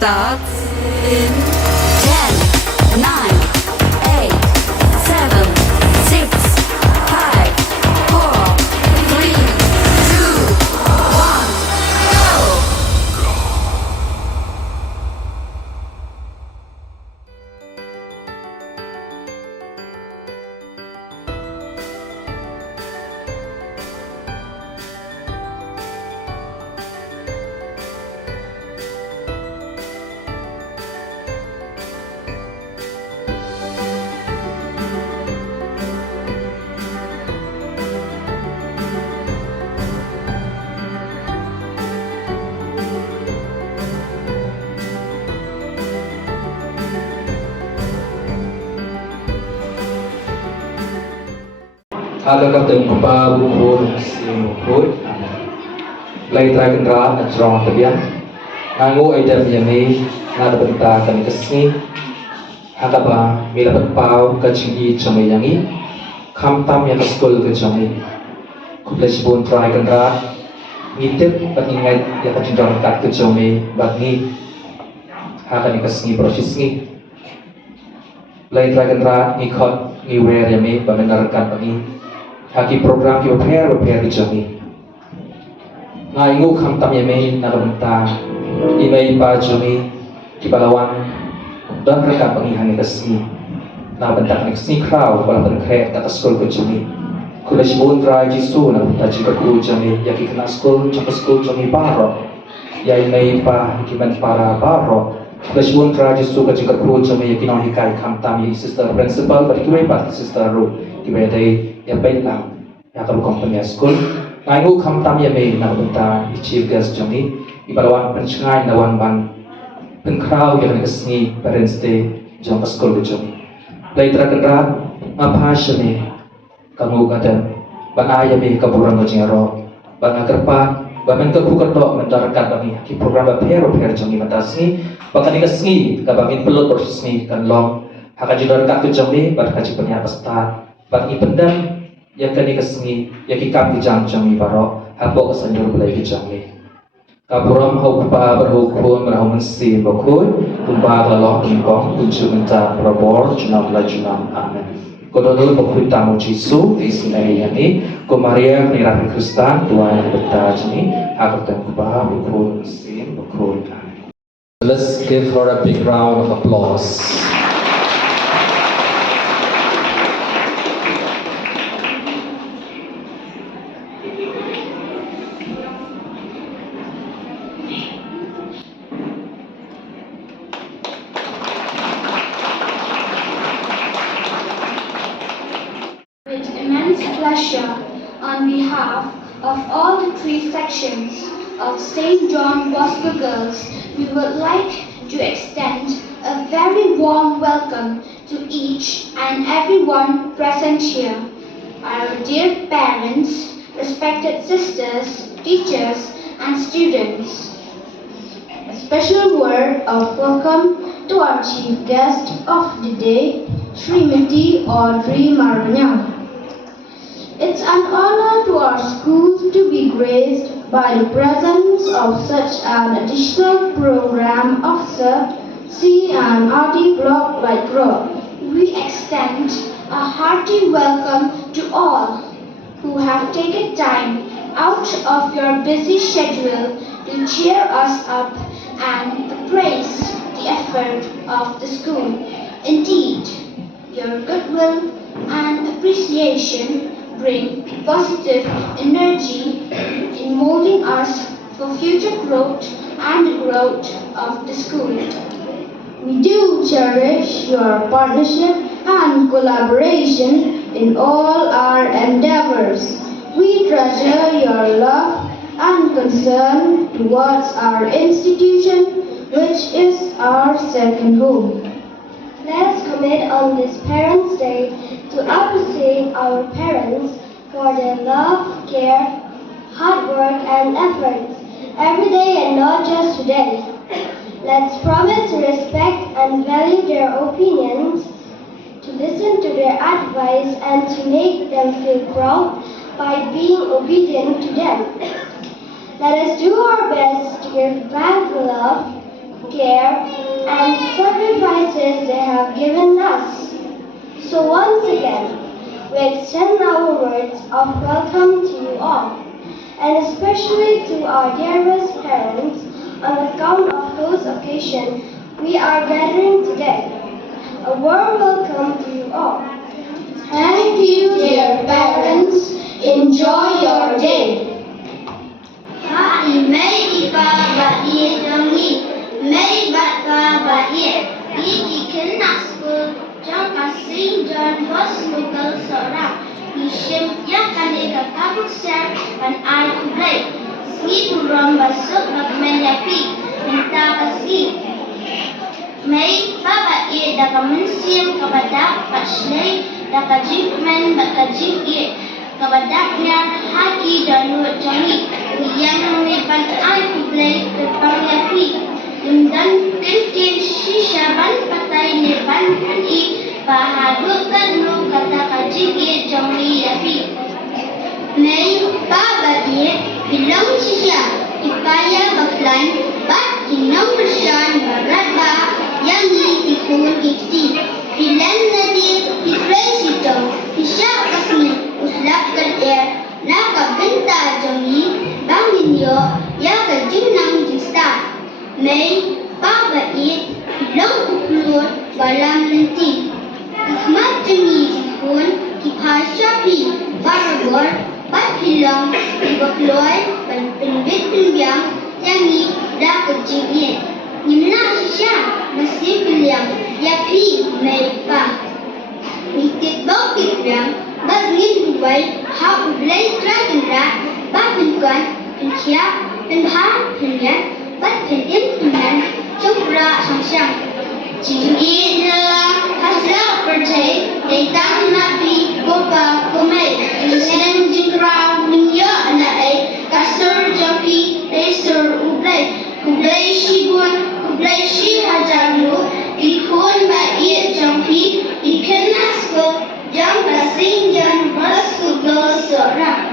starts in 10, 9, 8, 7, 6, 5, 4, 3, 2, 1, go! ถ้าเรากับเติมปลาบุคคลสิ่งบุคคลไล่ตรากันร้านอัจฉริยะเบียนงานงูไอเดียมีนี้งานดับตากันก็สิ่งหากบ่ามีระเบิดเปล่าก็ชิงอีจงอย่างนี้คำตามyang skulก็จงนี้คุณเลยชิบุนตรากันร้านมีเด็กปฏิงัยyangก็จงตัดก็จงนี้แบบนี้หากนี่ก็สิ่ง proses นี้ไล่ตรากันร้านมีคอดมีเวรอย่างนี้แบบนั้นรักกันแบบนี้Haki program kita prepare di sini. Ngai ngu kam tam yeme na benta imei pa jumi di balawan dan rekan pengihan itu sini. Na benta nek sini crowd bala berkret kata skul ke jumi. Kula shibun try jisu na benta jika ku jumi yaki kena skul jaka skul jumi baro. Ya imei pa kiman para baro. Kula shibun try jisu ke jika ku jumi yaki no hikai kam tam yi sister principal bari kiwei pa sister ru kiwei dai yang baik lah yang kalau company school ngayu kam tam ya me na benta chief guest jami ibalawan pencengai nawan ban penkrau yang kesni parents day jam school ke jami laitra kendra ngapa shame kamu kata ban aya me kaburan ngajero ban agarpa ban ke bukan dok mendarkan bagi ki program pair jami matasi bahkan kesni kabangin pelot proses ni kan long haka jidor ka ke jami ban kaji penya pasta bagi pendam yang kini kesini yang kikam di jam-jam ibaro habok kesanjur belai di jami kapuram hau kupa berhukum berhau mensi bakun kumpa lalok ingkong kuncu minta berabor junam junam amin kododol bakun tamu jisu di sini yani kumaria penirah Kristan Tuhan yang betah jini aku dan kupa bakun mensi bakun amin. Let's give her a big round of applause. Pleasure on behalf of all the three sections of St. John Bosco Girls, we would like to extend a very warm welcome to each and everyone present here. Our dear parents, respected sisters, teachers and students. A special word of welcome to our chief guest of the day, Srimati Audrey Maranyang. It's an honor to our school to be graced by the presence of such an additional program officer, C and RD block like Rob. We extend a hearty welcome to all who have taken time out of your busy schedule to cheer us up and praise the effort of the school. Indeed, your goodwill and appreciation bring positive energy in molding us for future growth and the growth of the school. We do cherish your partnership and collaboration in all our endeavors. We treasure your love and concern towards our institution, which is our second home. Let us commit on this Parents' Day to appreciate our parents for their love, care, hard work and efforts every day and not just today. Let's promise to respect and value their opinions, to listen to their advice and to make them feel proud by being obedient to them. Let us do our best to give back the love, care, and sacrifices they have given us. So once again, we extend our words of welcome to you all, and especially to our dearest parents on account of whose occasion we are gathering today. A warm welcome to you all. Thank you, dear parents. Enjoy your day. Mấy ba bà ye trong nghi, mấy bà ye, đi kiến nát school trong cả St. John Bosco girls SOHRA, đi xem giác cái này cả các bức xe và ai cũng play, ski program và sức đặc men ya pi, mình ta cả ski. Mấy bà ye đã cả mình xem cả bà đã bắt slay, đã cả jeep men đã cả jeep ye. Kabadaknya haki dan luar jami yang mengepan ai play tentang yapi dan kentin shisha ban patai nepan i bahadukan lu kata kaji ye jami yapi nei baba ye bilang shisha ipaya baklan bat kinong persan barat ba yang ni ikun ikti bilan nadi ifresito hisha kasmi uslap kerja nak benta jami bangin yo ya kejunang justa Mei baba it long uplur balam lenti hikmat jami pun kipasyapi barabor bat hilang dibakloy ban penbit penbiang jami dah kejingin nimna sisya masih piliang ya pi mei pa Mikit bau pikram bas ngin dubai ha ublai dragon rat ba pinkan pinchia pinha pinyan bat pinin pinan chukra sangsang jingin hasla percay daytang napi boba kumay snem jingrakhie niya na ay kasur japi laser ublay shibun ublay shi hajaru ikon ba iya japi ikan nasko jong St. John Bosco girls SOHRA.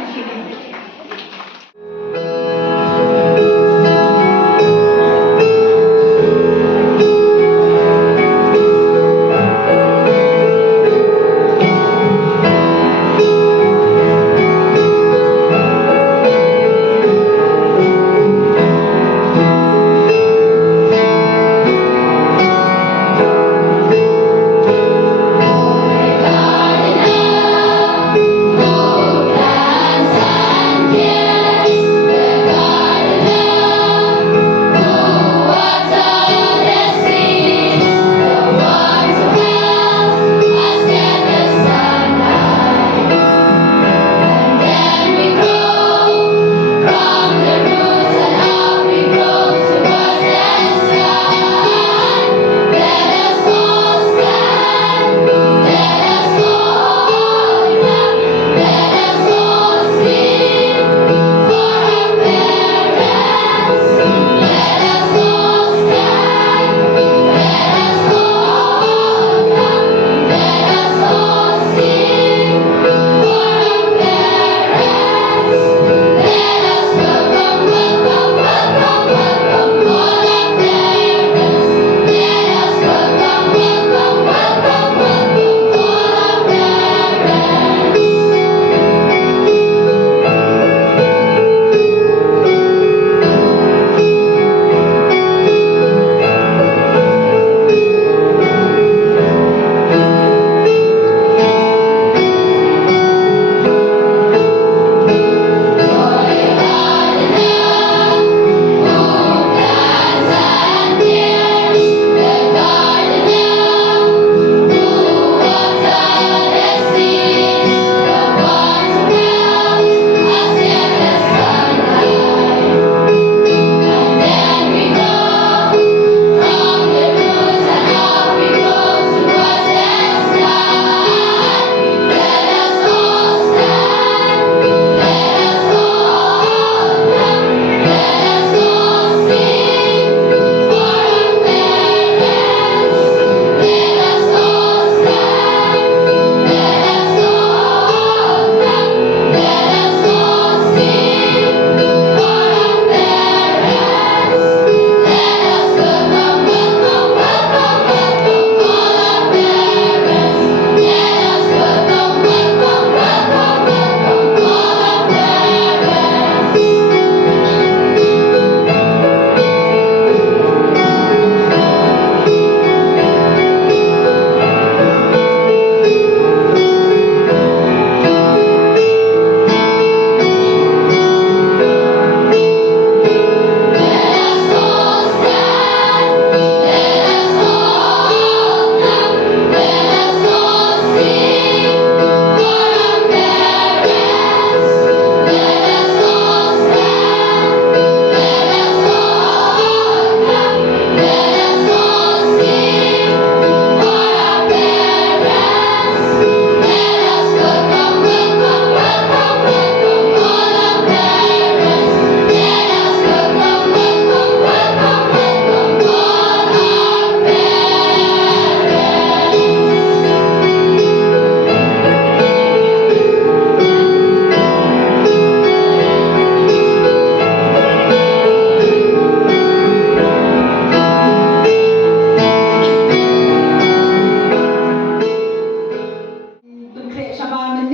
Kaban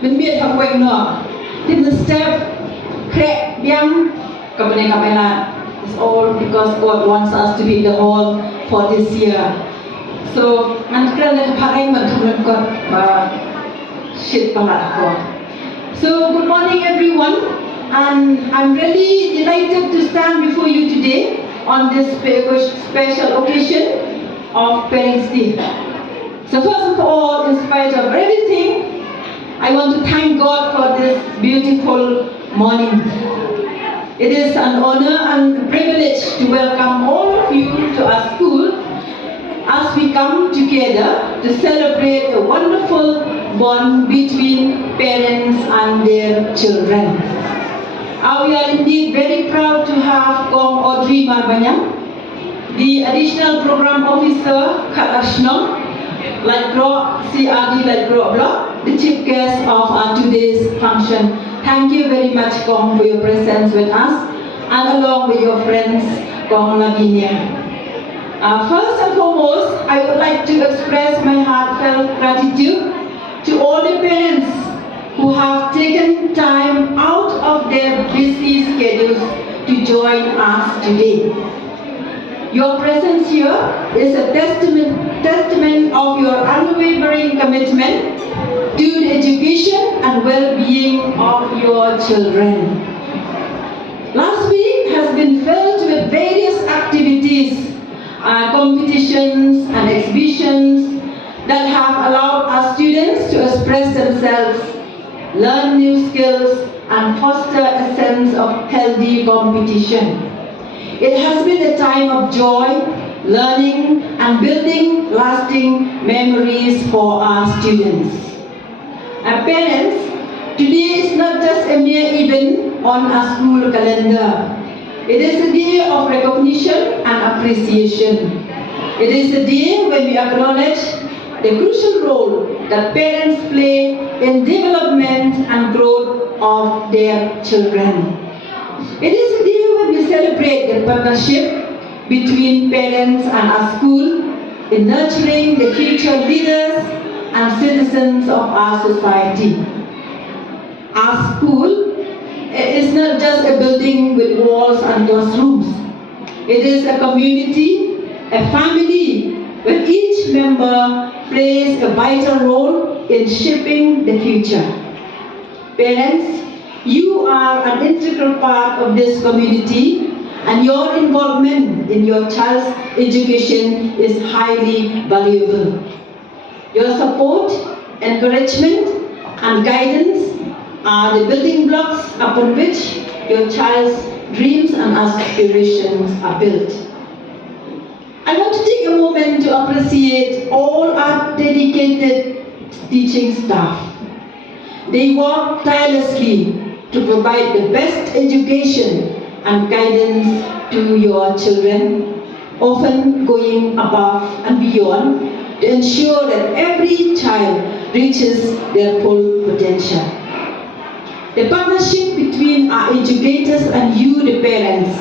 mình biết học quen nọ. In the step, crack young, it's all because God wants us to be in the hall for this year. So, and so good morning everyone, and I'm really delighted to stand before you today on this special occasion of Parents' Day. So first of all, in spite of everything, I want to thank God for this beautiful morning. It is an honor and a privilege to welcome all of you to our school as we come together to celebrate a wonderful bond between parents and their children. We are indeed very proud to have Kong Audrey Marbanyang, the additional program officer, Katashnong, CRD Block, the chief guest of our today's function. Thank you very much, Kong, for your presence with us, and along with your friends, Kong Lavinia. First and foremost, I would like to express my heartfelt gratitude to all the parents who have taken time out of their busy schedules to join us today. Your presence here is a testament of your unwavering commitment to the education and well-being of your children. Last week has been filled with various activities, competitions and exhibitions that have allowed our students to express themselves, learn new skills, and foster a sense of healthy competition. It has been a time of joy, learning, and building lasting memories for our students. Our parents, today is not just a mere event on our school calendar. It is a day of recognition and appreciation. It is a day when we acknowledge the crucial role that parents play in development and growth of their children. It is a day when we celebrate the partnership between parents and our school in nurturing the future leaders and citizens of our society. Our school is not just a building with walls and classrooms. It is a community, a family, where each member plays a vital role in shaping the future. Parents, you are an integral part of this community, and your involvement in your child's education is highly valuable. Your support, encouragement, and guidance are the building blocks upon which your child's dreams and aspirations are built. I want to take a moment to appreciate all our dedicated teaching staff. They work tirelessly to provide the best education and guidance to your children, often going above and beyond to ensure that every child reaches their full potential. The partnership between our educators and you, the parents,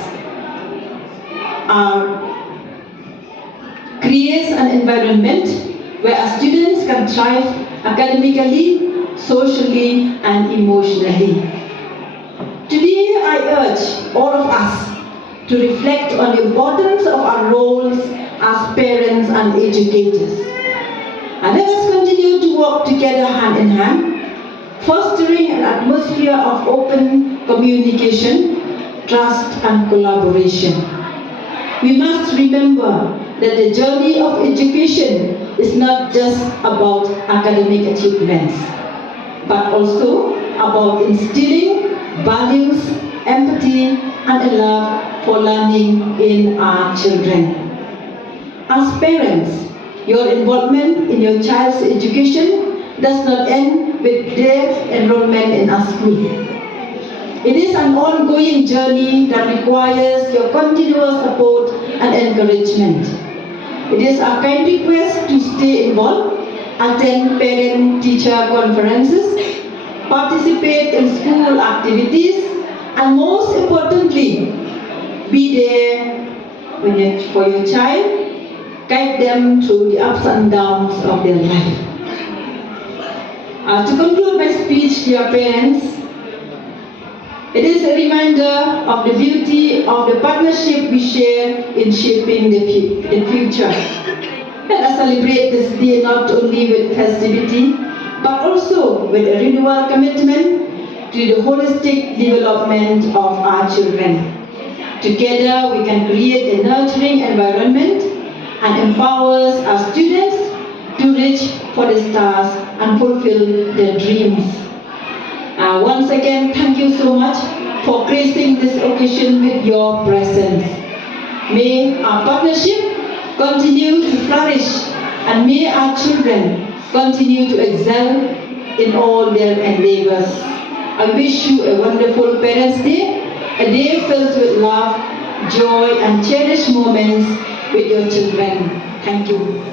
creates an environment where our students can thrive academically, socially, and emotionally. Today, I urge all of us to reflect on the importance of our roles as parents and educators. And let us continue to work together hand in hand, fostering an atmosphere of open communication, trust, and collaboration. We must remember that the journey of education is not just about academic achievements, but also about instilling values, empathy, and a love for learning in our children. As parents, your involvement in your child's education does not end with their enrollment in our school. It is an ongoing journey that requires your continuous support and encouragement. It is our kind request to stay involved, attend parent-teacher conferences, participate in school activities, and most importantly, be there for your child, guide them through the ups and downs of their life. To conclude my speech, dear parents, it is a reminder of the beauty of the partnership we share in shaping the future. Let us celebrate this day not only with festivity, but also with a renewal commitment to the holistic development of our children. Together, we can create a nurturing environment and empowers our students to reach for the stars and fulfill their dreams. Once again, thank you so much for gracing this occasion with your presence. May our partnership continue to flourish, and may our children continue to excel in all their endeavors. I wish you a wonderful Parents' Day, a day filled with love, joy, and cherished moments with your children. Thank you.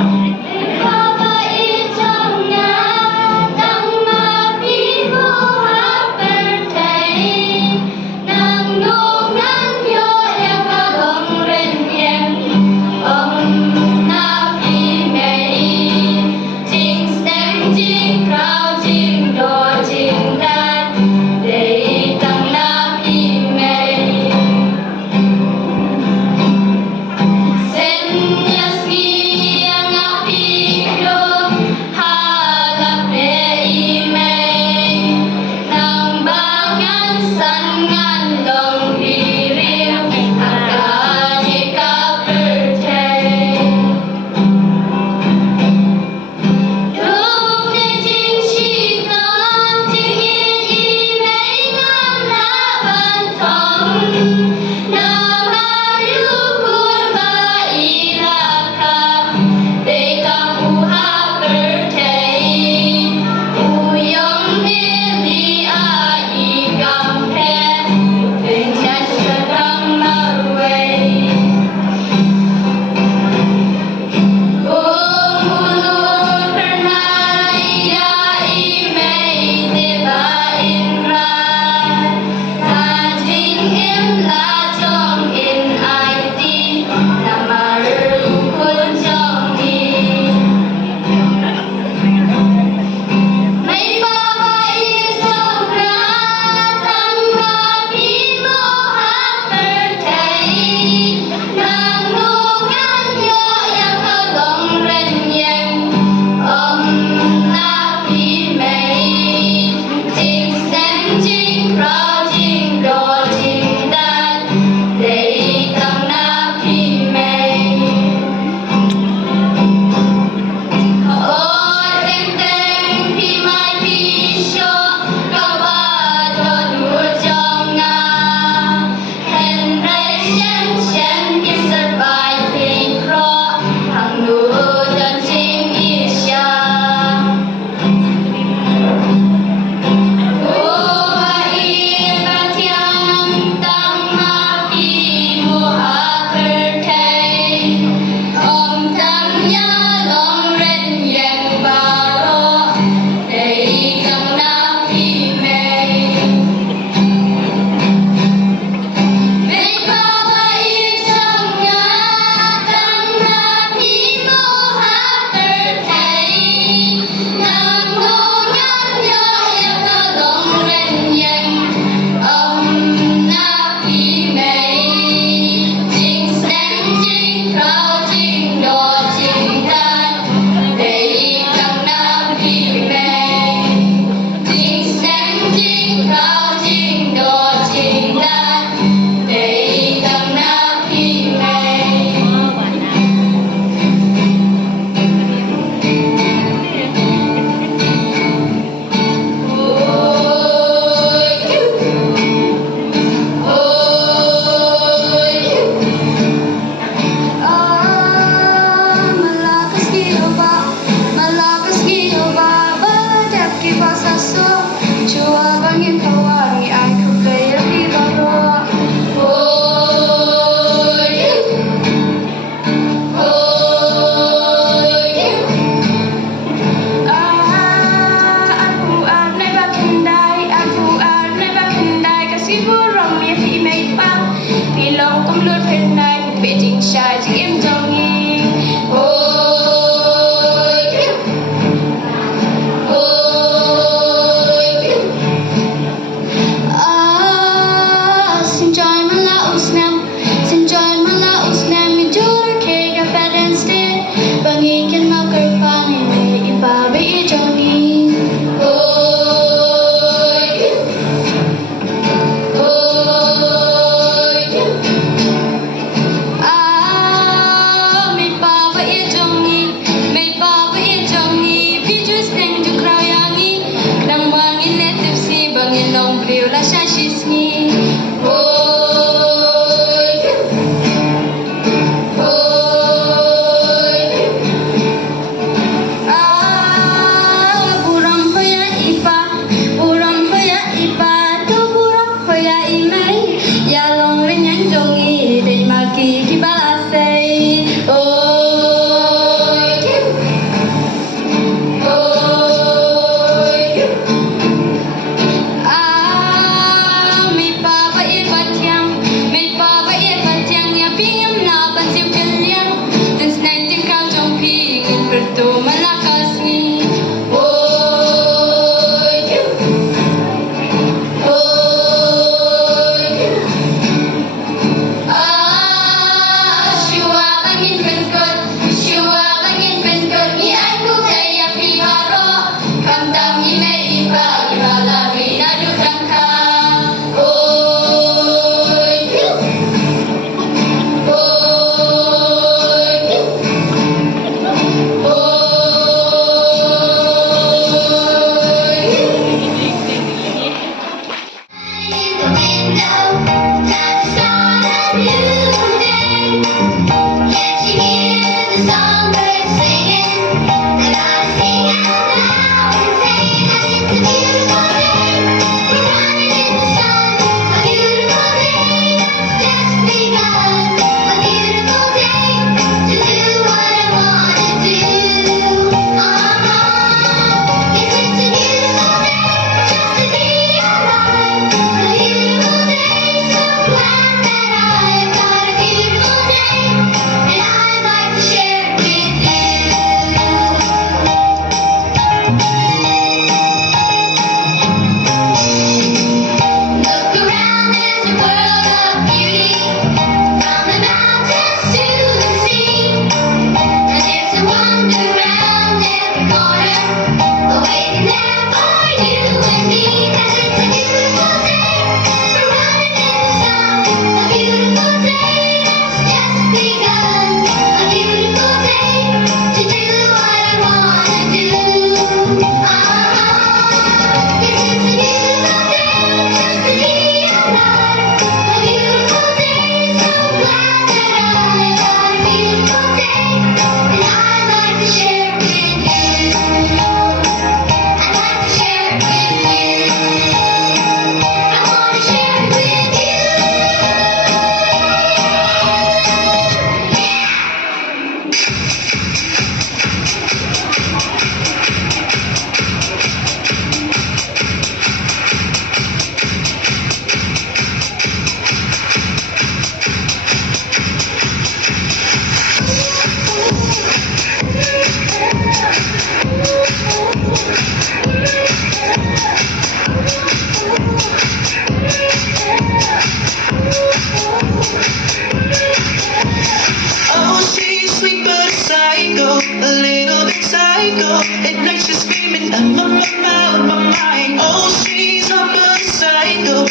Hãy subscribe cho kênh Ghiền Mì Gõ để không bỏ lỡ psycho. At night she's screaming, I'm on my mind. Oh, she's a psycho.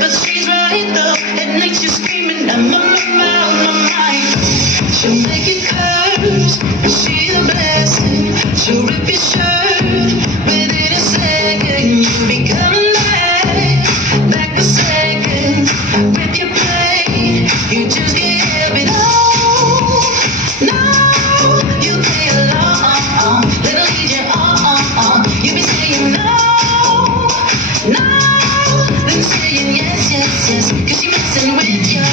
But she's right though. At night she's screaming, I'm on my mind. She'll make it curse, but she's a blessing. She'll rip your shirt within a second. You become alive, back a second. With your play, you just can't help it. Oh, no, you play along. Little DJ, you be saying no, no. Then saying yes, yes, yes. Cause you're messing with your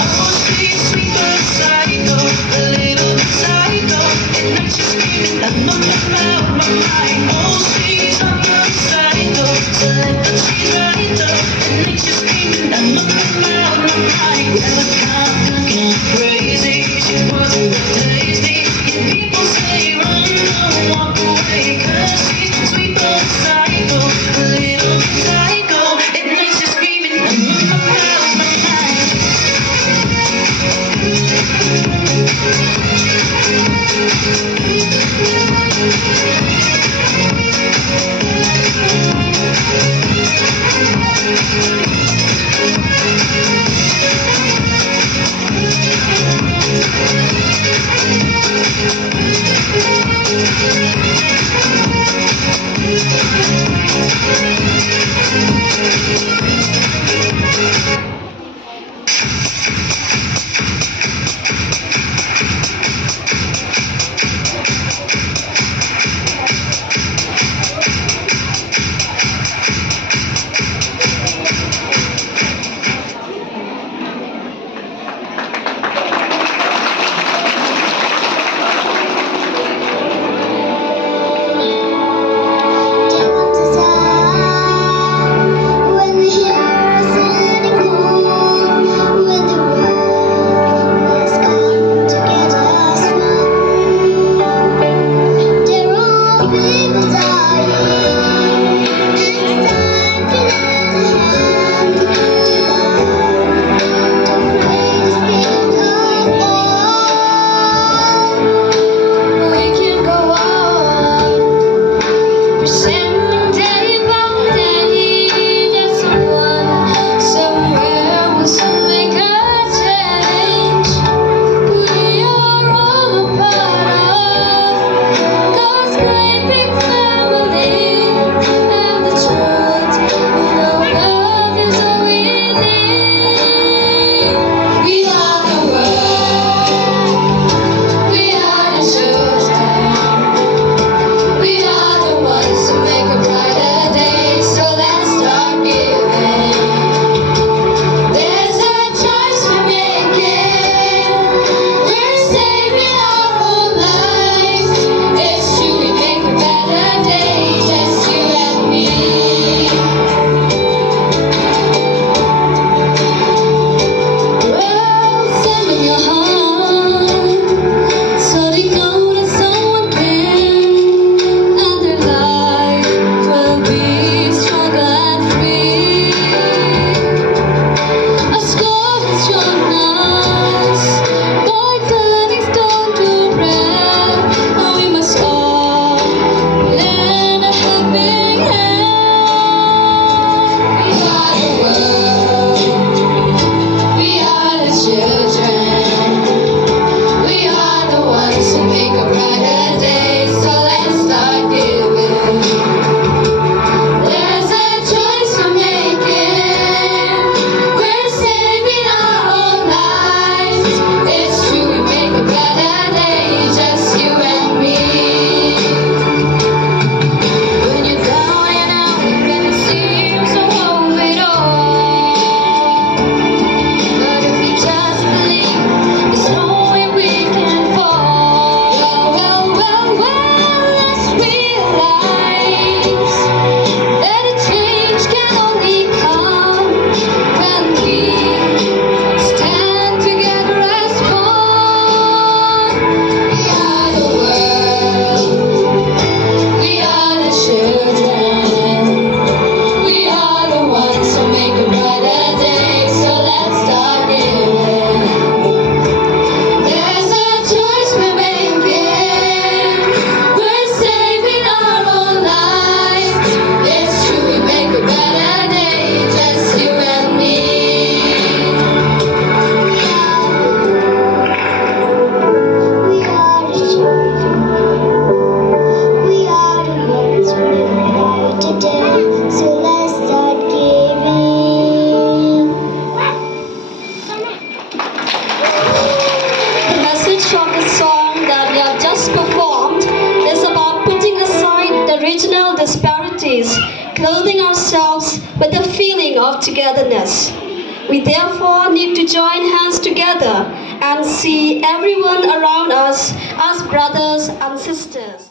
oh, sweet, sweet but psycho, a little bit psycho. At night she's screaming, I'm on my mind. Oh, she's on my psycho, but she's right though. At night she's screaming, I'm on my mind. Never caught looking crazy, she wasn't that tasty. Yeah, people say run, don't walk away, 'cause she's sweet but psycho, a little bit psycho. At night she's screaming, I'm on my mind. regional disparities, clothing ourselves with a feeling of togetherness. We therefore need to join hands together and see everyone around us as brothers and sisters.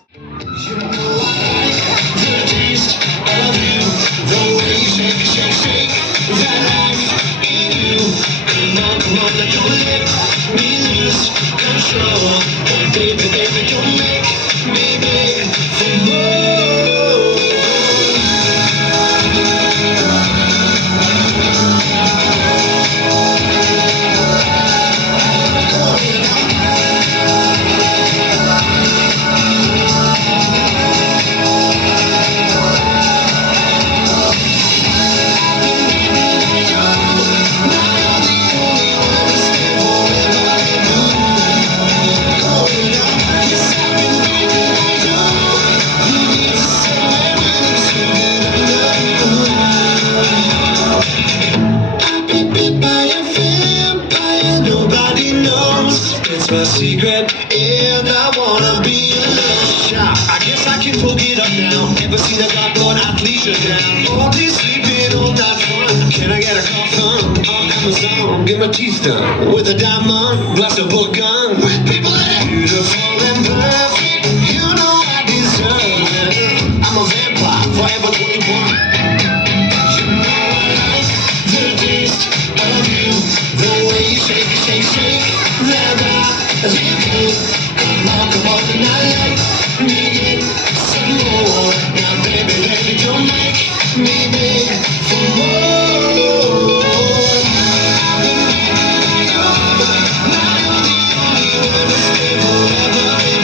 It's my secret, and I wanna be alone. I guess I can pull it up now. Ever seen a dark-blonde athlete shut down? All this sleeping, all that fun. Can I get a call from on Amazon? Get my teeth done with a diamond, glass of book gun. With people that are beautiful and perfect, you know I deserve it. I'm a vampire, forever 21. You know I like the taste of you, the way you shake, shake, shake. Come on, and I like me get some more. Now, baby, baby, don't make me beg for more. Now you're the only one to stay forever.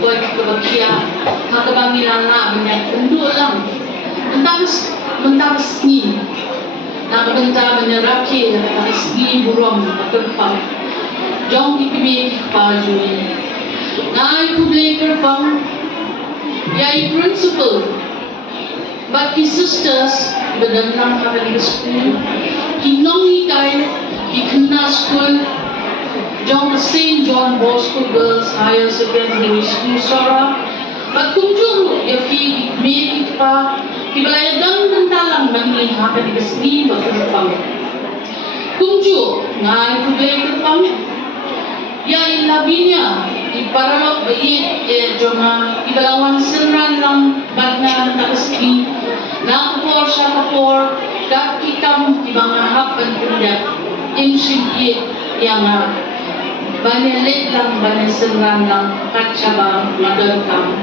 boy kebakia hakabang nilana banyak penduk lang mentas ni nak benta menyeraki segi burung terpang jong ipi pajuni nai public terpang yai principal but his sisters bedanang hakan di school kinongi kai di kena school jong ST.JOHN BOSCO Girls Higher Secondary School SOHRA but kunjung ya fi me pa ibalaya dan bentalang mani hakan di segi berterpang kunjung ngai public terpang ya ilabinya iparalok bayi jonga ibalawan senran lang badna takasbi na kapor sa kapor kat kikam ibangahap ang pundak imsigi yang banyalit lang banyasenran lang katsaba madagkam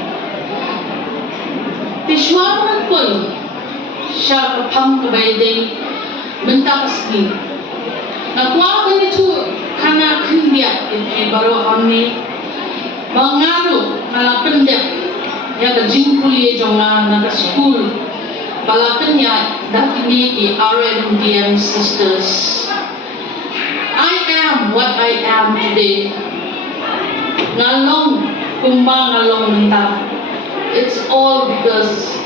tishwaran koy siya kapang kabayday mentakasbi nagwa ganito kana kindiak iti baro kami mangaru malapendek ya ka jingkulie jonga na school palapenya dakini ki RMDM sisters I am what I am today ngalong kumbang ngalong menta it's all because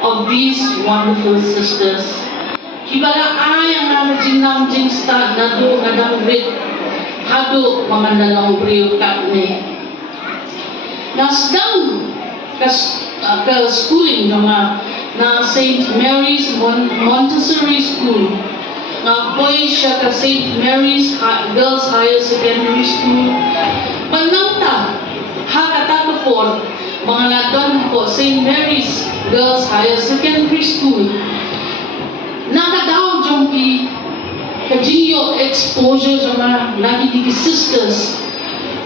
of these wonderful sisters kibala ayang na jinam jingsta nado nadang rit hado mga nanong priyo kakne nasdang ka schooling na St. Mary's Montessori School na boy siya ka St. Mary's Girls Higher Secondary School panangta hakatapor mga ladon po St. Mary's Girls Higher Secondary School nakadaw jong ki kajinyo exposure jong nagitiki sisters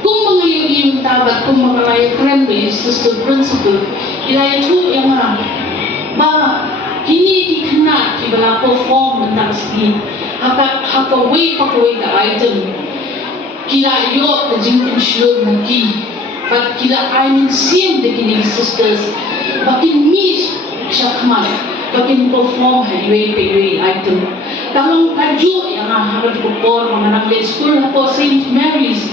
kung mga yung tabat kung mga laya krembe sister principal ilaya tu yung ba kini kikna kibala perform mentasbi haka way pakway ka item kila yo kajing shlo nagi but kila I same de kini sisters bakin meet siya kamal bakin perform highway item talong kaju yang hakat kupor mga naglet school hapo St. Mary's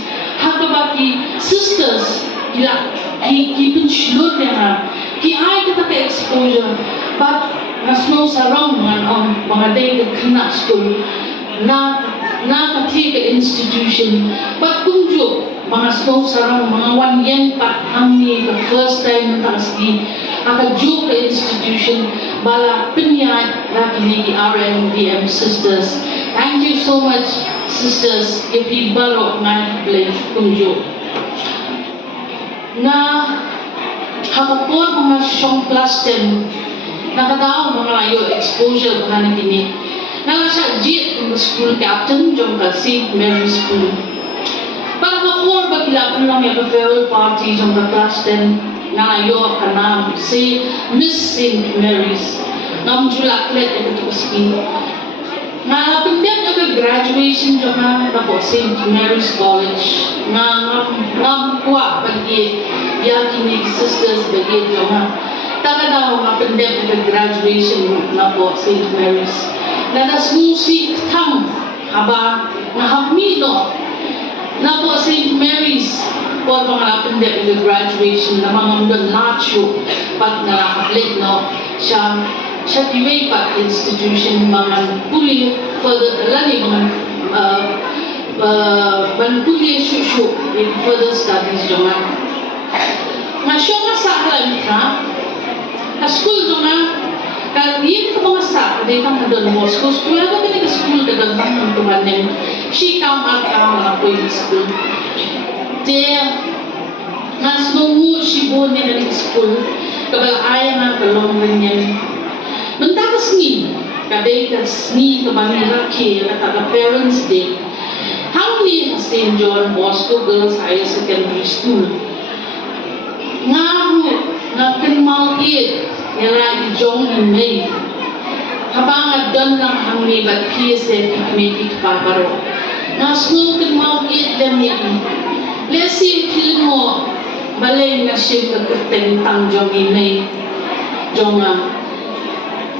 hakabaki sisters kila kipin shlo yang ki ay kita ka exposure but nasno sarong mga day kena school na ka institution but kunjo mga snow sarong mga 1 yen pat hamni the first time na tasdi akajo ka institution bala pinyat na kini RMDM sisters thank you so much sisters if you balo man play kunjo na hakapon mga siyong class 10 nakadaw mga layo exposure bahana kini nalasa jit ng school captain jong ka St. Mary's School para makor bagila lang yung farewell party jong ka class 10 nalayo ka nam si Miss St. Mary's nam julaklet ito to skin nalapindihan na ka graduation jong na po St. Mary's College na kuwa bagi yakini sisters bagi jong takadaw mapindep na graduation na po St. Mary's na nasmusi tang haba na hamino na po St. Mary's po mga napindep na graduation na mga mundon nacho pat nakakaplit no siya tiway pa institution mga puli further lani mga puli shushu in further studies jonga nga siya nga sa alam ka school jonga Kalian ke bangsa, dia kan ada Bosco school, aku kan ke school dengan bang tuan yang she come aku di school. Dia nas nunggu she born dari school, kabel ayah nak belum renyam. Mentah kesni, kadai kesni ke jingrakhe, kata parents day. Hamni ST.JOHN BOSCO Girls Higher Secondary School. Ngaru nak kenal it. Nilai jong in May. Habang don lang hamni bat PSA committee paparo. Na school kan mau it dem ni. Lesi film mo balay na siya kagkateng tang jong imay jonga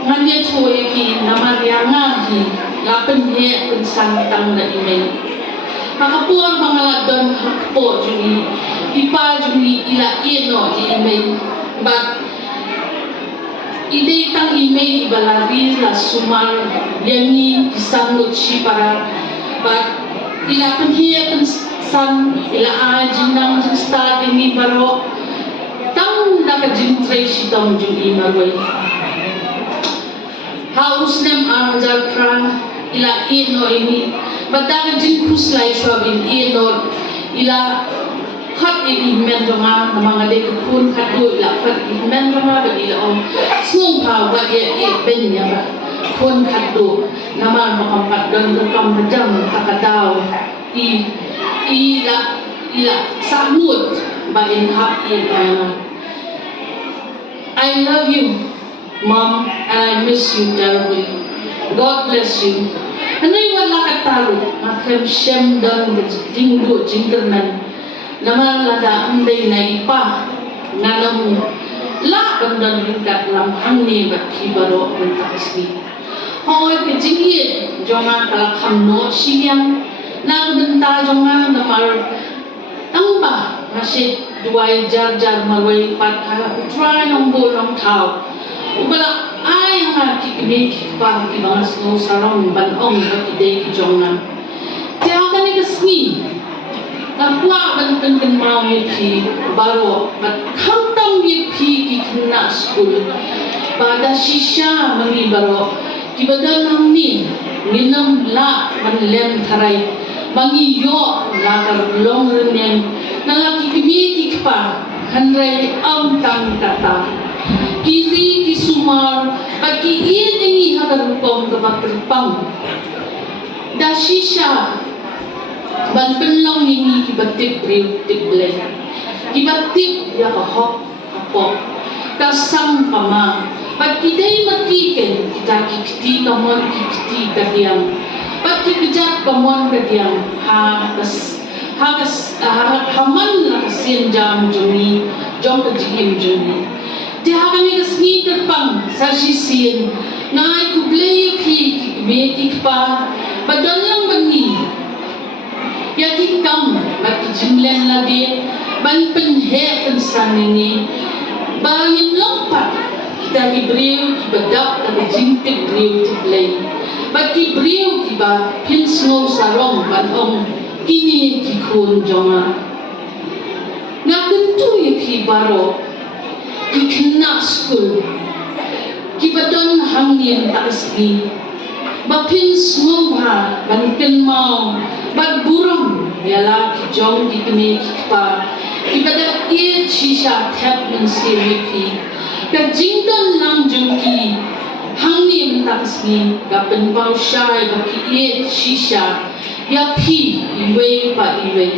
nganya choy ki namarya nga hi lapen he pensan tang na imay makapuan pangaladon hakpo juni ipa juni ila ino di imay but ide tang imay ibalari la sumal yani kisang luchi para but ila penhe pensan ila ajinang start ini baro tang daga jintray sitong jung imarway haus nem arjar pra ila ino ini but daga jinkus lai swabin ino ila khat ini mendonga namanga de kun khatu ila khat mendonga ba ila om smung pa wa ye ben ya ba kun khatu namar makampat don kam jam takadaw ila samut ba in hap I love you, Mom, and I miss you terribly. God bless you. Anay wala katalo, makem shem dan dinggo jingerman. Naman lada anday na ipa, nanam la bandan ringkat lam hangni bat kibaro bentakasni. Hoy kejingye jonga kalakam no siyang na benta jonga namar tamba masih duai jar marwai pat utrai nombor long tau ubala ai nga kikmi kikpa ki bang sno sarong ban ong ba kidei ki jonga tia kani kasni kapwa ban kan mau ye phi baro bat khamtam ye phi ki khna skul pada shisha mangi baro ki badan namni ninam la ban lem tharai bangi yo lagar long renen nalaki kibiti kpa handrai am tang kata kiri kisumar pagi ini hagar kom kebakrpang dashisha ban penlong ini kibatip riu tible kibatip ya kahok kapok kasam kama pagi dai makiken kita kikti kamon kikti kadiam pati kejat pamon kadiam haman la kasien jam joni jong kejim joni dia kami kesni terpang sashi sien ngai ku play phi me tikpa badalang bani ya tikam mat jimlen lagi ban penhe pensan ini bangin lompat kita hibreu kibadak dan jintik breu tiplay bagi breu kiba pinsno sarong ban om kini kikun jonga ngakentu ye ki baro kikna skul kibadon hangin takasni bapin smongha ban ken mau bat buram yala ki jong kikne kikpa kibada ye shisha tap men sewi ka jingdan lang jongki hangni takasni gapen pau shai baki ye shisha ya phi iwe pa iwe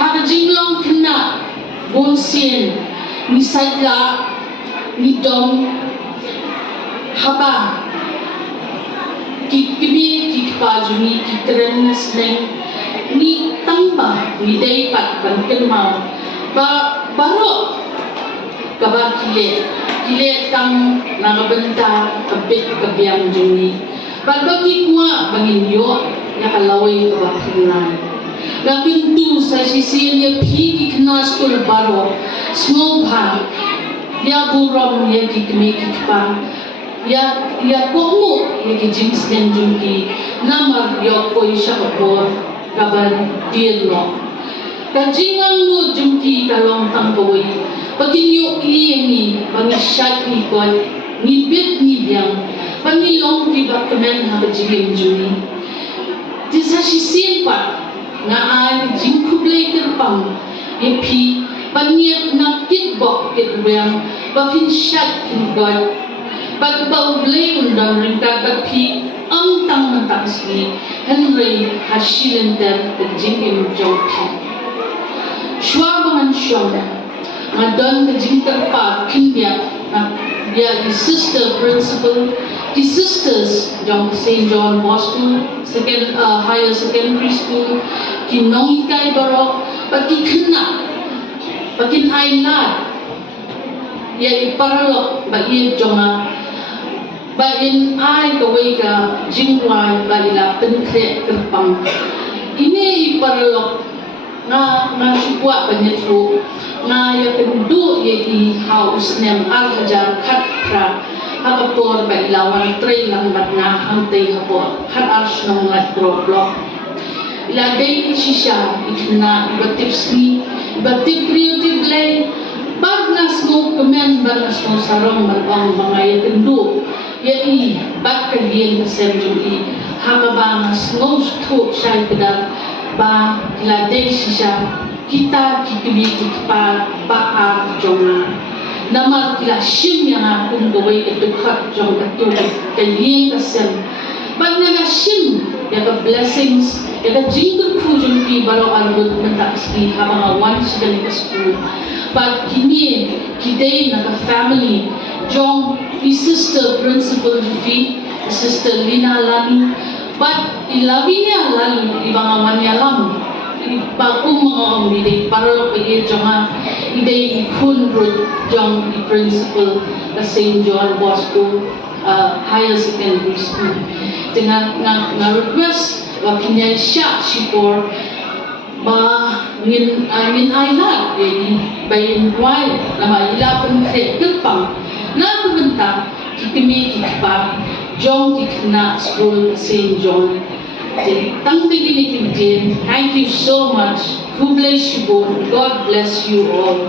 ha jinglong kena bonsien ni saja ni dom haba kikbi kikpa juni kikren snem ni tamba ni dei pat ban kenmau ba baro kabar kile tang nangabenta kabit kabiang juni bagi kuwa bangin yo nakalaway kabakhilan Lakintu sa sisiyan niya pigi kena skul baro small bang ya buram ya kikmekik pa ya komo ya kijings den jungki namar yo koy siya kapor kaban deal no kajingang no jungki kalong tangkaway pagin yo iyengi pangisyat ni kon ni bit ni biyang pangilong kibakamen ha kajingin juni disa sisiyan pa nga ay jingkublay kerpang yepi panyek nakit bok kitwang bafin syat kingot pagpaublay undang ringkat tapi ang tang natakasni Henry hasilenter kajingin jongki swabangan syong nga don kajingter pa kinbiak na biya di sister principal the sisters jong ST.JOHN BOSCO higher secondary school kinong ikay baro pati kena Pakin ay lat, ya iparalok ba iya jonga, ba in ay kaway ka jingwai ba ila penkre kerpang. Ini iparalok nga subwa ba nitro, nga ya kendu ya i haus nem arhajar khatra, hakapor ba ilawan tray lang bat nga hantay hapor, hat ars nong lat blok. Ila day shisha ikna iba tips ni iba tip creative lay bagnas mo kemen bagnas mo sarong malbang mga yakendu ya i bat kagien kasem jung i hakabangas mo stu shay pedal ba ila day shisha kita kikibi kikpa baar jong namar kila shim yang akong gaway katukhat jong katulik kagien kasem bag na shim ya ka blessings ya ka jingle jung pi balo alud mentak ski habang awan siya ni ka school but kini kidey na ka family jong i sister principal fi sister Lina Lani but ilabi niya lalu ibang awan niya lam bagong mga ombiday para ko i jonga iday ikun jong i principal ka St. John Bosco higher secondary school dengan nga request wakinya siya sipor ba ngin ay lat yani bayin wai nama ilapan kre kepang na kumenta kitimi kitpa jong kitna school St. John. Tang tigini kimtin. Thank you so much. Who bless you both. God bless you all.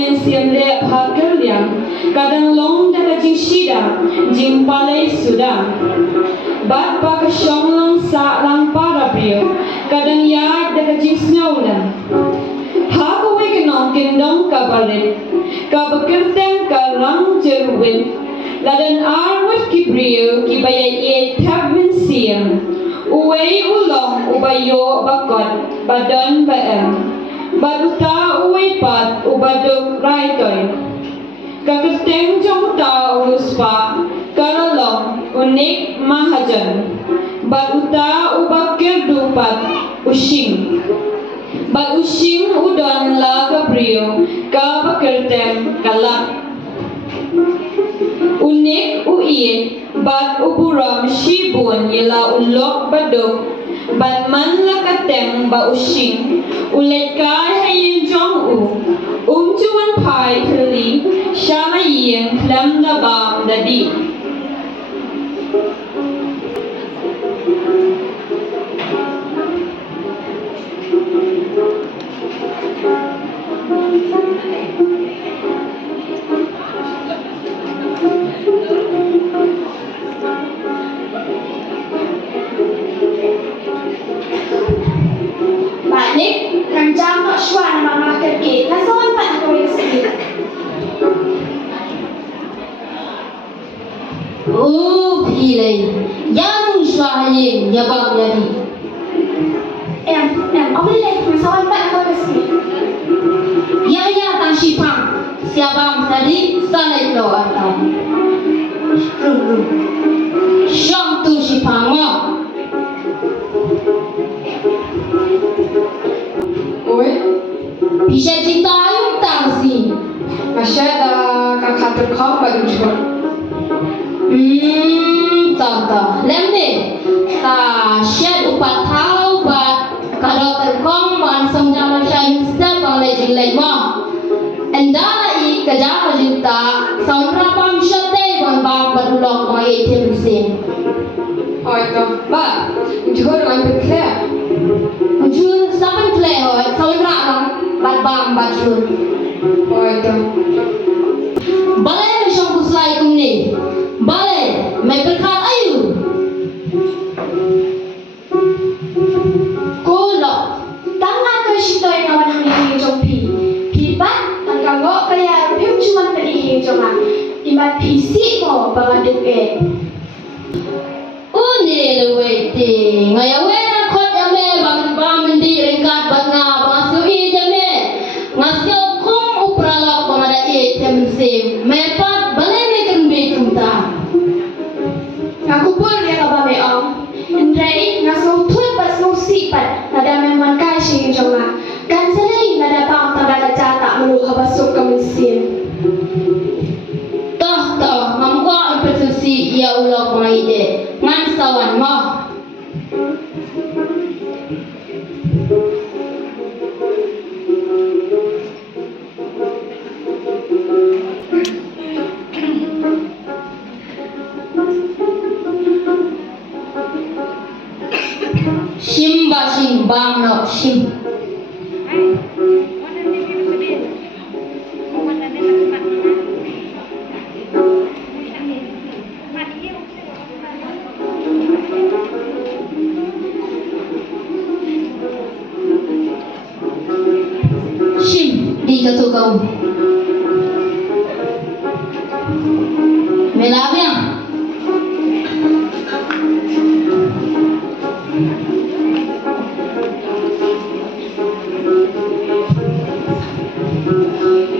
men siam le bhakel liang kadang long daga jing shida jing palai suda bat pa ka shong lang sa lang para brio kadang ya daga jing snow lang ha ko we kenong kendong ka balit ka bakirteng ka lang jerwin ladan ar wat ki brio ki bayai e tabmin siam uwei ulong ubayo bakot badan baem baduta uwei pat ubaduk raitoy kakirteng jong ta uluspa karalong unik mahajan baduta ubakir dupat using bat using udon la kabrio ka bakirteng kalak unik uiit bat uburam shibun yela ulok baduk bat man lakateng ba using ulet kai hayin jong juan pai pili shama yin klam da bam da di Oh, pilih. Yang suahin, ya bang jadi. Em, ông đi lên, mà sao anh bạn tôi được gì? Ya tang sipang. Siapa tadi salai lo atau. Shong tu sipang mo. oi Bisa cerita yung tangsi. masyada ka khatir kham ba jwa Tanta. Lem ni. Ta shed upat thau bat kalau terkong ban semjama shan step oleh jilai mo. Endala I kerja cinta SOHRA pam shate ban bang badulok mai tim sin. oi to ba jhor an bekle Ujur saman kle hoy SOHRA lang bat bang bajur. oi to Balai me Shongkun selai kum ni. Balai me berkat ayu. Kulo, tangan ko sitoy na wanang hihijong pi. Pipat, ang kango kaya rupim cuman penihijong ang imat pisi mo bangaduk Uni leweti ngaya wera kot yame bang mendi ringkat bat nga basu I jame ngasyo kong upralok bangada I temsim mepat balai me kenbe kumta. Ngaku pun dia kaba me om. Indrai ngaso tut pas no sipat nada memang kai hihijong ang. Kan selai nada pang tabada jata melu habasuk kamisin. Toh ngamko impetusi ia ulok mengaide ngan sawan mo. Shimba shim bam no shim. Shim di ketukau. Melabia.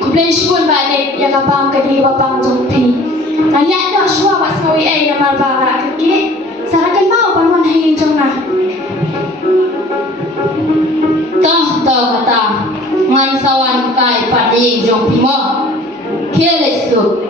Kublai shpun balik yang kapang kadi kapang jompi. Nanya no shwa was ngawi ay na marbara kaki. Sarakan mau panuan hihijong na. Toh kata ngan sawan kai pati jong pimo. Kelesu.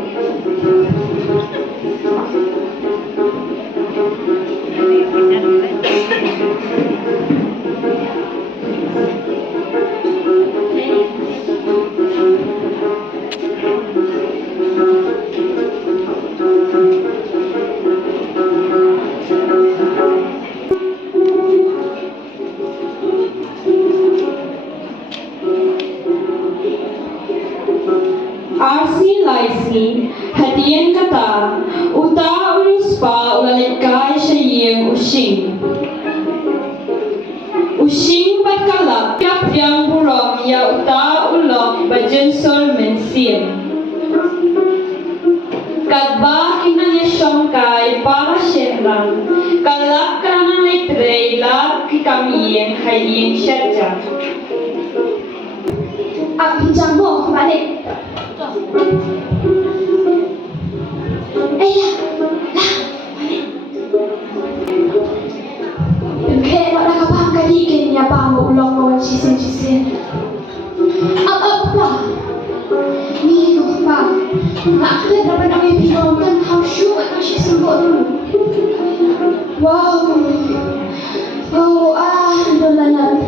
Arsi laisi hadian kata uta uruspa ulalikai syayeng using. Using batkalak tiap yang burong ya uta ulok bajen sol mensim. Kadba kinanya Shongkai para syehlang kalak kerana letrei lak kami yang hayeng syarja. Pinjam mo, balik. Lah, balik. Kaya nak kapang kadikin niya pa mo ulong mo chisin. Up pa. Ni ko pa. Nakakit naman ang ipinongan how sure at chisin ko dulu. Wow. Dolanan.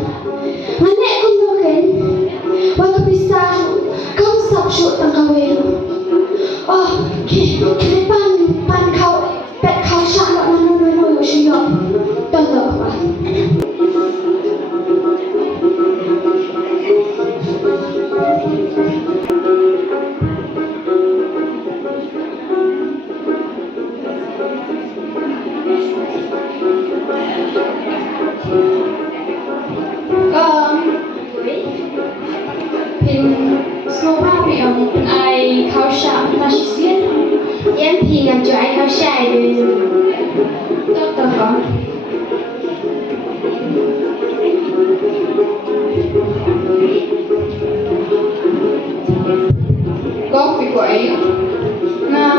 Manek kung nukin. Waktu bisa kau sabsut tang kawin. Pan kau pet kau syak nak nanu syok. Dah apa? Ai khảo sát ta chỉ xiên em thì làm cho ai khảo sát rồi tôi có việc của ấy na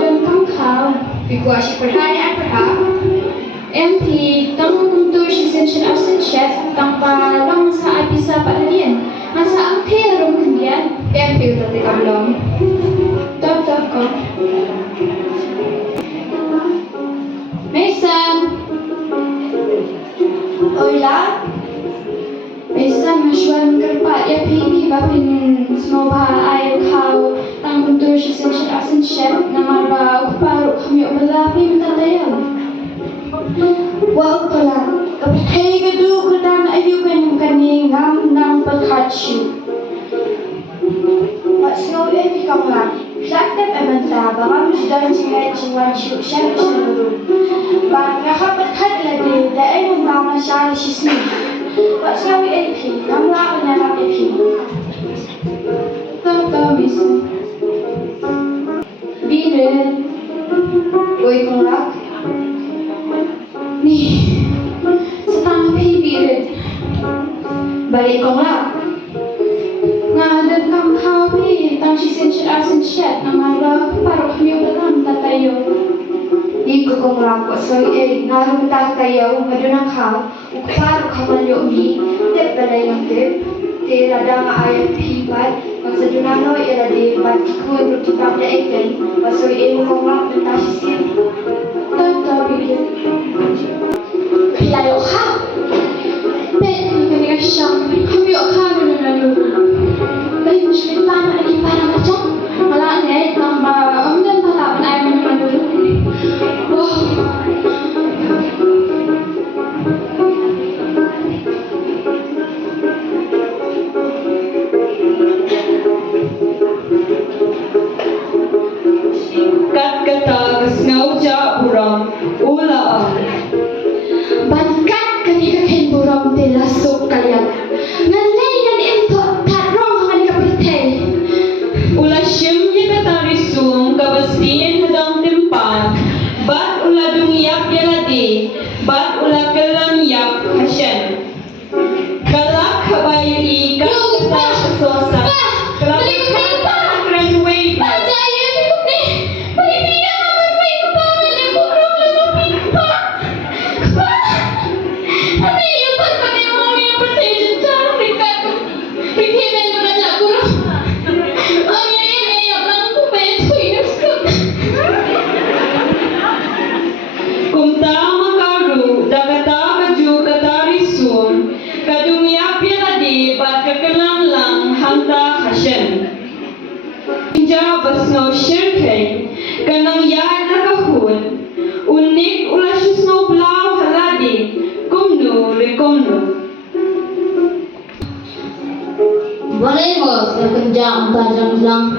đơn tham khảo việc của chị phải hai anh phải hả em thì tăng công tôi chỉ xin chef tăng pa long sa ai bisa pada dia masa ang terong kemudian em feel tadi kablong tak kok Mason Oila Mason mashuan kerpat ya pipi bapin snoba ayo kau tang bentur asin chef nama ba uparu kami obalapi minta dayan Wow pala kapatay kadu kudan ayukan kani ngam nang pagkatsyu Snow epi kamla Flagtep emanta bangam judan jingai jingwan syu syam syururu Bang ngakapat kat lade dae mumama syari sisni Snow epi kamla unyanak epi Tata misu Biren Uy kongrak Nih setang pipirin balik kong lah ngadan kam kawi tang sisin asin syat namara parok miyo dalam tatayo Iku kong lang ko soy narum tatayo madunang kaw ukparok kamalyo mi tep balay ng tep tera dama ayat pipat magsadunano irade batikun rutipap na eken masoy kong lang tasisin tatabirin Pilayo ka! Bet, magkaniga siyang kami o ka na nalayo. Dahil muslim pa na naging parang matyong. Malaan eh, nang maamdan patapan ay man naman dulu. Wow! Kat-katag snauja burang ula Bangkat kami kakin burong tilasok kalian. Ngalay nan ito tarong kami kapitay. Ula syem ya katarisum kabastiin hadang timpan bat ula dungyap yaladi bat ula kelam yap hasyan kalak habayi kata sosa kalak graduate Basno shirkay kanang yad nakahun unik ula sisno blau haladi kumno rekomno Boleh mo sa kenjang tajam lang.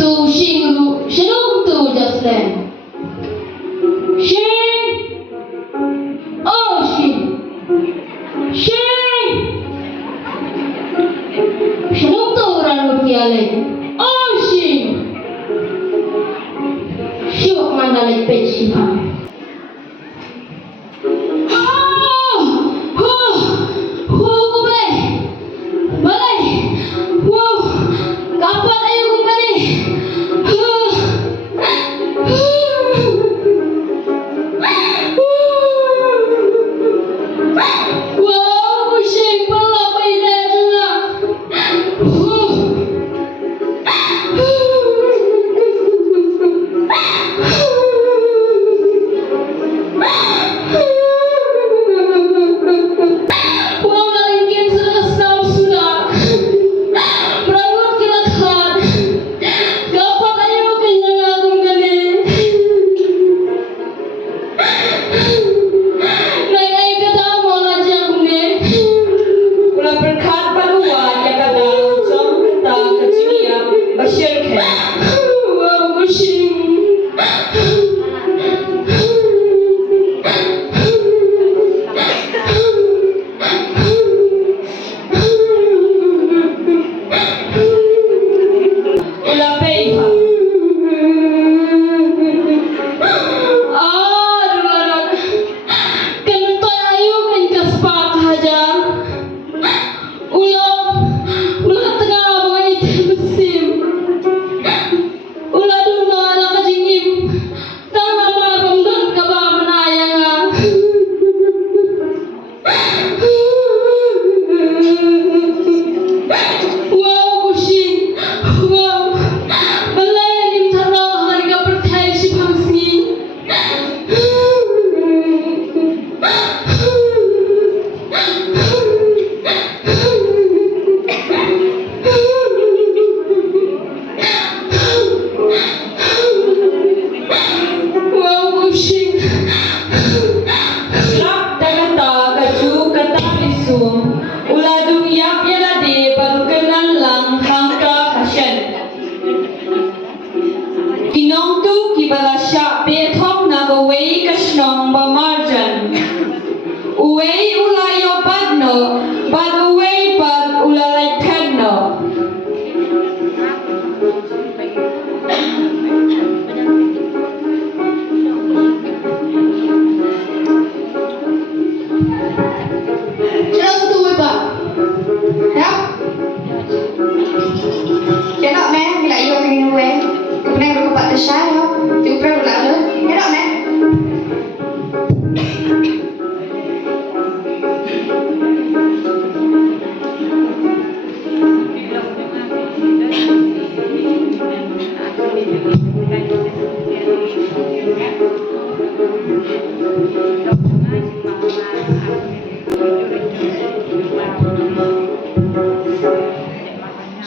Tu shing shalom tu jaslen. Shing. Oh shing. Shing. Shalom tu orang utiale. Oh shing. Syuk mandalek pechipa.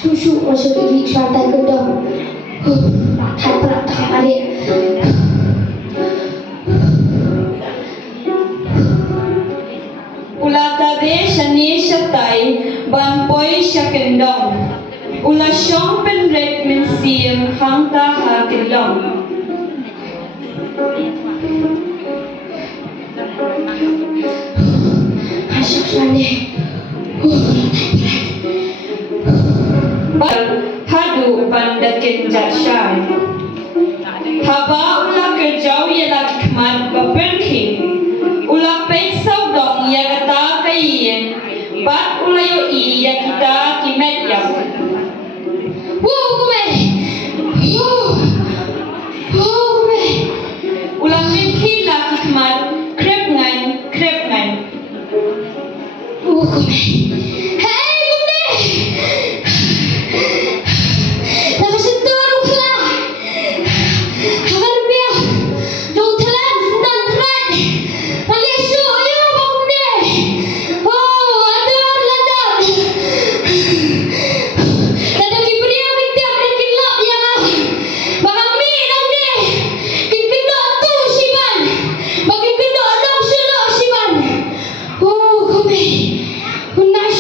Susu masuk di selatan gedung. Makan berat tak balik. Ula tade shani shatai ban poi shakendong. Ula shong pen red min sim hangta ha kendong. Asyik selani. Hadu bandakin jashai. Haba ula kerjau ya lagi kemat baperking. Ula pek saudong ya kata kayen. Bat ula yo i ya kita kimet yang. Kume. Kume. Ula peki lagi kemat krep ngan. Kume. Hey kume. Tapi sentuh rukla. Hagar biar. Jong telan senang telan. Malaysia ayo kume. Oh, aduh landak. Tadi kibria minta bikin lap ya. Bakal mi nang ni. Kin kendok tu siban. Bagi kendok dong selok siban. Oh, kume. Unai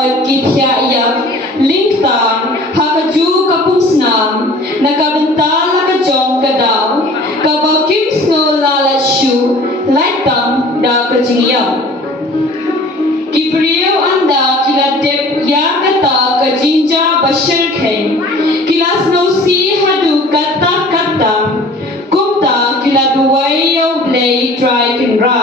ngawat kithya iyak lingtang hakaju kapung snam nakabentala ka jong kadaw kabakim sno lalat shu laitang da ka jingyam Kipriyo anda kilatep ya kata ka jinja bashir khen kilas no si hadu kata kata kumta kiladuway yaw blay try kinra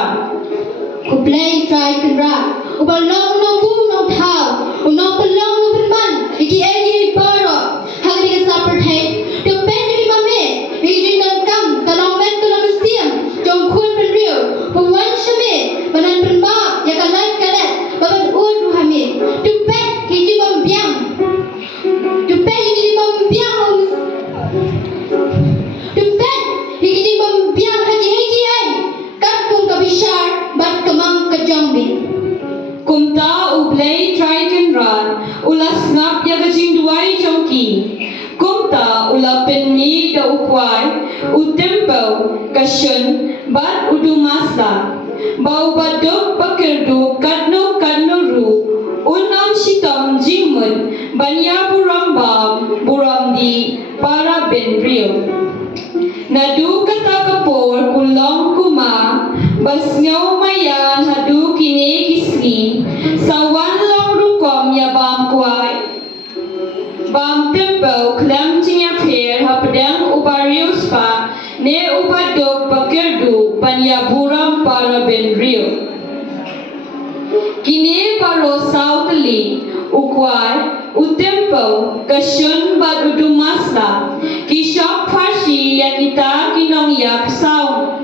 Ku play try kera. Ubalong no bu no thao. Unong pelong no penman. Iki egi baro. Hagi ka sapper head. Tu pen ni mame. Iki dan kam. Kalong men tu lang siam. Jong kun pen rio. Puwan shame. Banan pen ma. Ya kalat kalat. Baban ud ru hame. Tu pen iki bom biang. Tu pen iki bom biang. Tu pen iki bom biang haji haji ai. Kat kung kabishar. Bat kamang kajambi. Kumta ublay try can run ulas ngap ya kajing duway chongki kumta ula penmi da ukway utempo kasyon bat udumasla bau badok bakirdu kadno ru unam shitam jingmut banya burambam buramdi para benrio nadu kata kapor kulong kuma basngaw mayan hadu kini kisni sawan long rukom ya bam kwai bam tempo klam jinya pher hapadang ubarius pa ne ubadok bakirdu banya buram para benrio kini paro sautli ukwai utempo kasyon bad udumasla kishok farsi ya kita kinong yak saw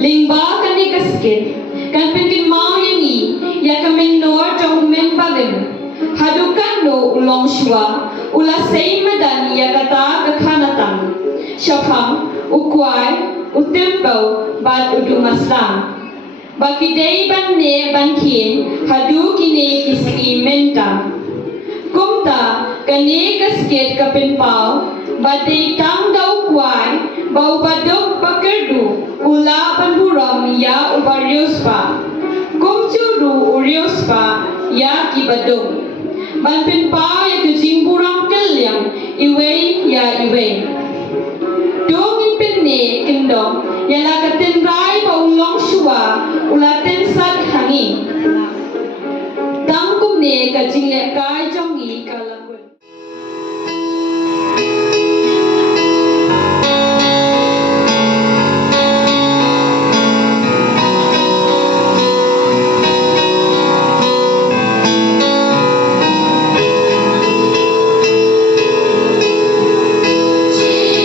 lingba kani kasket kan pinkin mau yangi ya kamen nor jong men bagen hadukan no ulong shwa ula sei madan ya kata kakhanatang shapang ukwai utempo bad udumasla baki dei ban ne ban kien hadu kine kiski menta kumta kani kasket kapen pau badai tang dau kwai bau badok bakerdu ula panburam ya ubariospa kumchuru uriospa ya kibadok banpen pa ya kujing buram kelyang iwe ya iwe dongin penne kendong ya la katen rai ba ulong shua ula ten sat hangi tangkum ne kajing le kai jongi kalakun Jing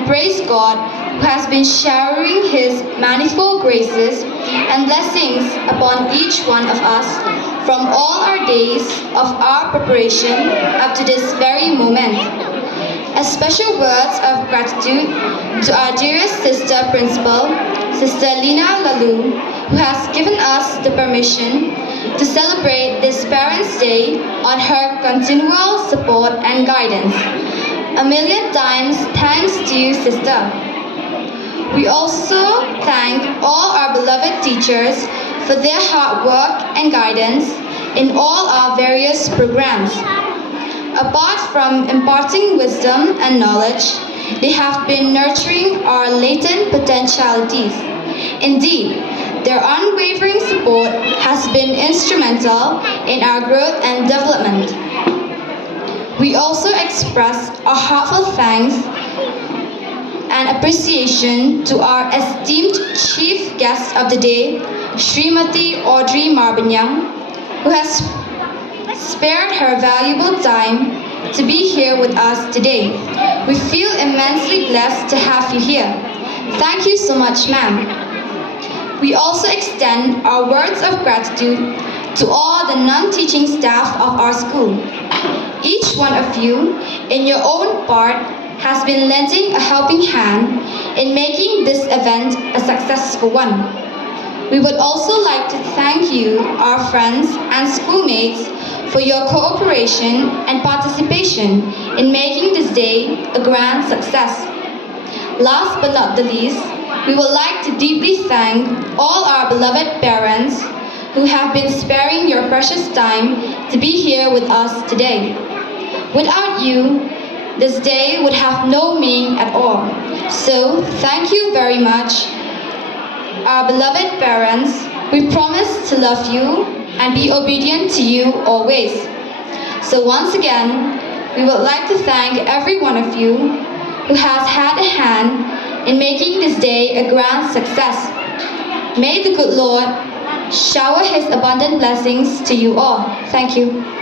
and praise God who has been showering His manifold graces and blessings upon each one of us from all our days of our preparation up to this very moment. A special words of gratitude to our dearest sister principal, Sister Lina Lalu, who has given us the permission to celebrate this Parents' Day on her continual support and guidance. A million times thanks to you, sister. We also thank all our beloved teachers for their hard work and guidance in all our various programs. Apart from imparting wisdom and knowledge, they have been nurturing our latent potentialities. Indeed, their unwavering support has been instrumental in our growth and development. We also express our heartfelt thanks and appreciation to our esteemed chief guest of the day, Srimati Audrey Marbanyang, who has spared her valuable time to be here with us today. We feel immensely blessed to have you here. Thank you so much, ma'am. We also extend our words of gratitude to all the non-teaching staff of our school. Each one of you, in your own part, has been lending a helping hand in making this event a successful one. We would also like to thank you, our friends and schoolmates, for your cooperation and participation in making this day a grand success. Last but not the least, we would like to deeply thank all our beloved parents who have been sparing your precious time to be here with us today. Without you, this day would have no meaning at all. So, thank you very much, our beloved parents. We promise to love you and be obedient to you always. So once again, we would like to thank every one of you who has had a hand in making this day a grand success. May the good Lord shower His abundant blessings to you all. Thank you.